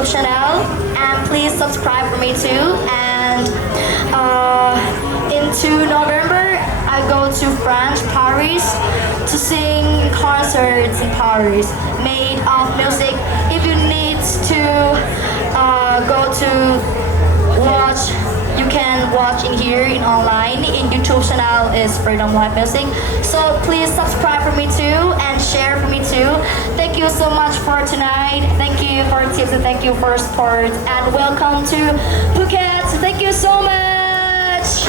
YouTube channel, and please subscribe for me too. And into November, I go to France, Paris, to sing concerts in Paris made of music. If you need to go to watch, you can watch in here in online in YouTube channel is Freedom Live Music. So please subscribe for me too and share for me too. Thank you so much for tonight. Thank you for tips and thank you for support, and welcome to Phuket. Thank you so much.